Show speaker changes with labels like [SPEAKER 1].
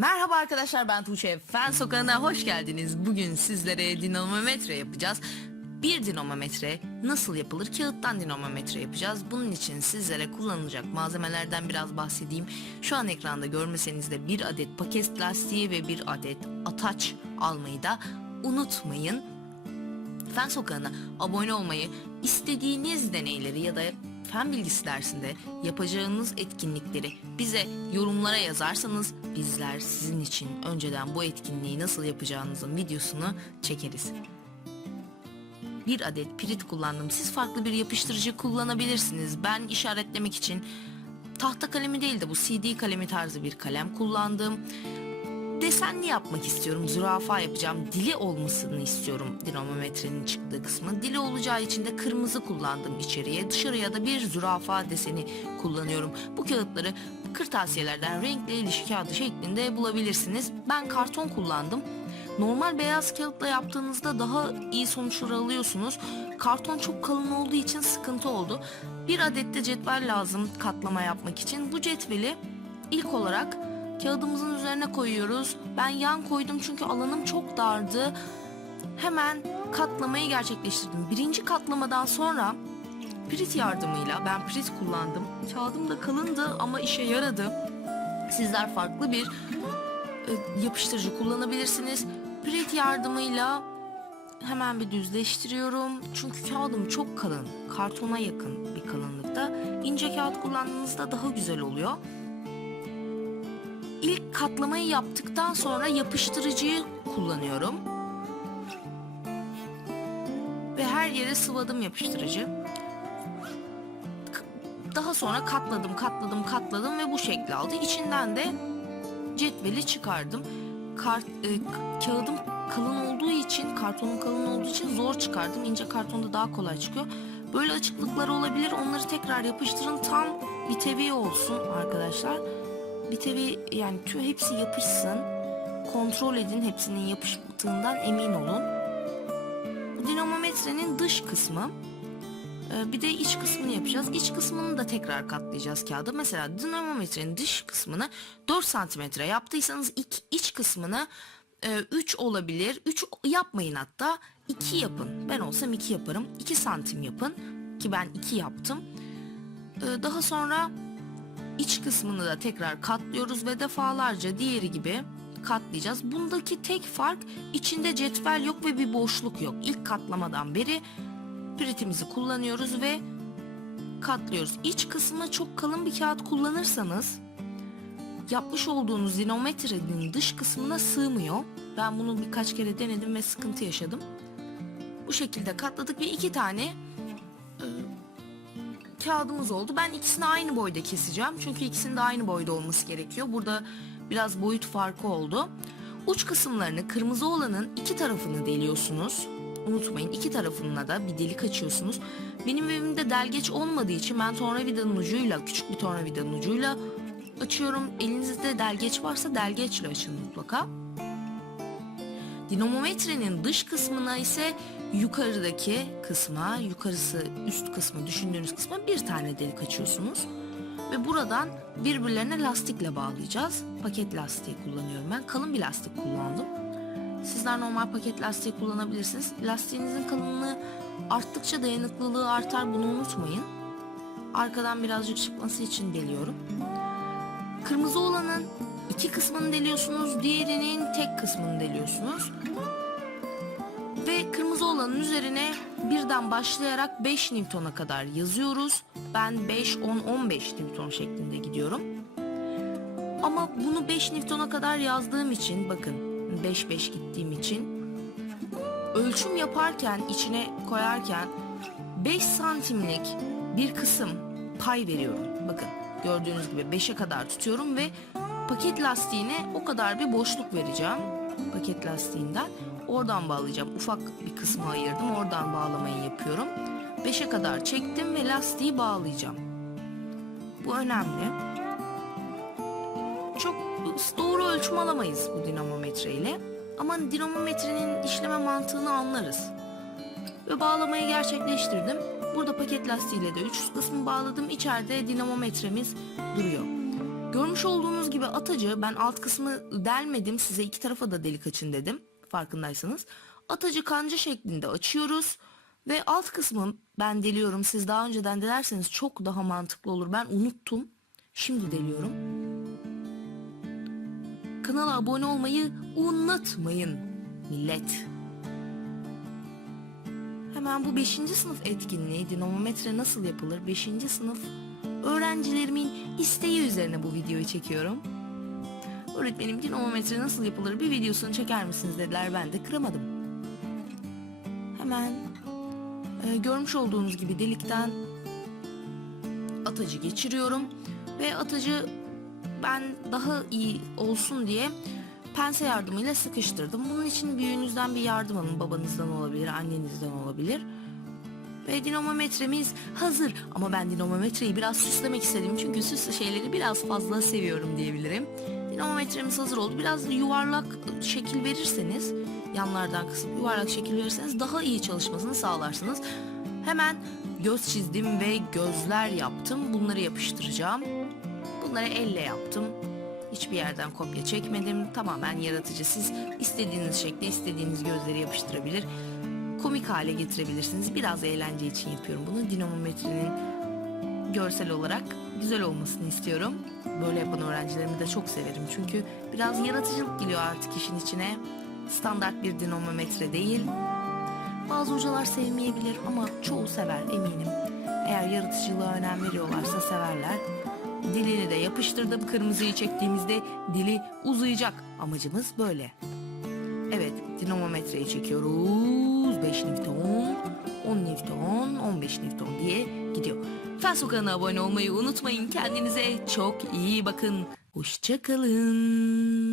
[SPEAKER 1] Merhaba arkadaşlar ben Tuğçe. Fen Sokağı'na hoş geldiniz. Bugün sizlere dinamometre yapacağız. Bir dinamometre nasıl yapılır? Kağıttan dinamometre yapacağız. Bunun için sizlere kullanılacak malzemelerden biraz bahsedeyim. Şu an ekranda görmeseniz de bir adet paket lastiği ve bir adet ataç almayı da unutmayın. Fen Sokağı'na abone olmayı, istediğiniz deneyleri ya da fen bilgisi dersinde yapacağınız etkinlikleri bize yorumlara yazarsanız bizler sizin için önceden bu etkinliği nasıl yapacağınızın videosunu çekeriz. Bir adet pirit kullandım. Siz farklı bir yapıştırıcı kullanabilirsiniz. Ben işaretlemek için tahta kalemi değil de bu CD kalemi tarzı bir kalem kullandım desenli yapmak istiyorum. Zürafa yapacağım. Dili olmasını istiyorum dinamometrenin çıktığı kısmı. Dili olacağı için de kırmızı kullandım içeriye. Dışarıya da bir zürafa deseni kullanıyorum. Bu kağıtları kırtasiyelerden renkli ilişki kağıdı şeklinde bulabilirsiniz. Ben karton kullandım. Normal beyaz kağıtla yaptığınızda daha iyi sonuçlar alıyorsunuz. Karton çok kalın olduğu için sıkıntı oldu. Bir adet de cetvel lazım katlama yapmak için. Bu cetveli ilk olarak kağıdımızın üzerine koyuyoruz. Ben yan koydum çünkü alanım çok dardı. Hemen katlamayı gerçekleştirdim. Birinci katlamadan sonra pirit yardımıyla ben pirit kullandım. Kağıdım da kalındı ama işe yaradı. Sizler farklı bir e, yapıştırıcı kullanabilirsiniz. Pirit yardımıyla hemen bir düzleştiriyorum. Çünkü kağıdım çok kalın. Kartona yakın bir kalınlıkta. İnce kağıt kullandığınızda daha güzel oluyor. Katlamayı yaptıktan sonra yapıştırıcıyı kullanıyorum. Ve her yere sıvadım yapıştırıcı. Daha sonra katladım, katladım, katladım ve bu şekli aldı. İçinden de cetveli çıkardım. Kart, e, kağıdım kalın olduğu için, kartonun kalın olduğu için zor çıkardım. İnce kartonda daha kolay çıkıyor. Böyle açıklıkları olabilir. Onları tekrar yapıştırın. Tam bir teviye olsun arkadaşlar. Bir tevi yani tüm hepsi yapışsın. Kontrol edin hepsinin yapıştığından emin olun. Dinamometrenin dış kısmı. Ee, Bir de iç kısmını yapacağız. İç kısmını da tekrar katlayacağız kağıda. Mesela dinamometrenin dış kısmını 4 santimetre yaptıysanız iç, kısmını 3 olabilir. 3 yapmayın hatta. 2 yapın. Ben olsam 2 yaparım. 2 santim yapın. Ki ben 2 yaptım. Ee, Daha sonra iç kısmını da tekrar katlıyoruz ve defalarca diğeri gibi katlayacağız. Bundaki tek fark içinde cetvel yok ve bir boşluk yok. İlk katlamadan beri piritimizi kullanıyoruz ve katlıyoruz. İç kısmı çok kalın bir kağıt kullanırsanız yapmış olduğunuz dinamometrenin dış kısmına sığmıyor. Ben bunu birkaç kere denedim ve sıkıntı yaşadım. Bu şekilde katladık ve iki tane kağıdımız oldu. Ben ikisini aynı boyda keseceğim. Çünkü ikisinin de aynı boyda olması gerekiyor. Burada biraz boyut farkı oldu. Uç kısımlarını kırmızı olanın iki tarafını deliyorsunuz. Unutmayın iki tarafına da bir delik açıyorsunuz. Benim evimde delgeç olmadığı için ben tornavidanın ucuyla, küçük bir tornavidanın ucuyla açıyorum. Elinizde delgeç varsa delgeçle açın mutlaka. Dinamometrenin dış kısmına ise yukarıdaki kısma, yukarısı üst kısmı düşündüğünüz kısma bir tane delik açıyorsunuz. Ve buradan birbirlerine lastikle bağlayacağız. Paket lastiği kullanıyorum ben. Kalın bir lastik kullandım. Sizler normal paket lastiği kullanabilirsiniz. Lastiğinizin kalınlığı arttıkça dayanıklılığı artar bunu unutmayın. Arkadan birazcık çıkması için deliyorum. Kırmızı olanın iki kısmını deliyorsunuz, diğerinin tek kısmını deliyorsunuz. Ve kırmızı olanın üzerine birden başlayarak 5 Newton'a kadar yazıyoruz. Ben 5, 10, 15 Newton şeklinde gidiyorum. Ama bunu 5 Newton'a kadar yazdığım için bakın 5 5 gittiğim için ölçüm yaparken içine koyarken 5 santimlik bir kısım pay veriyorum. Bakın gördüğünüz gibi 5'e kadar tutuyorum ve paket lastiğine o kadar bir boşluk vereceğim. Paket lastiğinden oradan bağlayacağım. Ufak bir kısmı ayırdım oradan bağlamayı yapıyorum. 5'e kadar çektim ve lastiği bağlayacağım. Bu önemli. Çok doğru ölçüm alamayız bu dinamometre ile. Ama dinamometrenin işleme mantığını anlarız. Ve bağlamayı gerçekleştirdim. Burada paket lastiğiyle de üç kısmı bağladım. İçeride dinamometremiz duruyor. Görmüş olduğunuz gibi atacı ben alt kısmı delmedim size iki tarafa da delik açın dedim farkındaysanız. Atacı kanca şeklinde açıyoruz ve alt kısmı ben deliyorum siz daha önceden delerseniz çok daha mantıklı olur. Ben unuttum şimdi deliyorum. Kanala abone olmayı unutmayın millet. Hemen bu 5. sınıf etkinliği dinamometre nasıl yapılır 5. sınıf öğrencilerimin isteği üzerine bu videoyu çekiyorum. Öğretmenim dinamometre nasıl yapılır bir videosunu çeker misiniz dediler ben de kıramadım. Hemen e, görmüş olduğunuz gibi delikten atacı geçiriyorum ve atacı ben daha iyi olsun diye pense yardımıyla sıkıştırdım. Bunun için büyüğünüzden bir yardım alın. Babanızdan olabilir, annenizden olabilir. Ve dinamometremiz hazır. Ama ben dinamometreyi biraz süslemek istedim. Çünkü süslü şeyleri biraz fazla seviyorum diyebilirim. Dinamometremiz hazır oldu. Biraz yuvarlak şekil verirseniz, yanlardan kısıp yuvarlak şekil verirseniz daha iyi çalışmasını sağlarsınız. Hemen göz çizdim ve gözler yaptım. Bunları yapıştıracağım. Bunları elle yaptım. Hiçbir yerden kopya çekmedim. Tamamen yaratıcı. Siz istediğiniz şekilde istediğiniz gözleri yapıştırabilir. Komik hale getirebilirsiniz. Biraz eğlence için yapıyorum bunu. Dinamometrenin görsel olarak güzel olmasını istiyorum. Böyle yapan öğrencilerimi de çok severim. Çünkü biraz yaratıcılık geliyor artık işin içine. Standart bir dinamometre değil. Bazı hocalar sevmeyebilir ama çoğu sever eminim. Eğer yaratıcılığa önem veriyorlarsa severler. Dilini de yapıştırdım. Kırmızıyı çektiğimizde dili uzayacak. Amacımız böyle. Evet, dinamometreyi çekiyoruz. 5 Newton, 10 Newton, 15 Newton diye gidiyor. Facebook kanalına abone olmayı unutmayın. Kendinize çok iyi bakın. Hoşçakalın.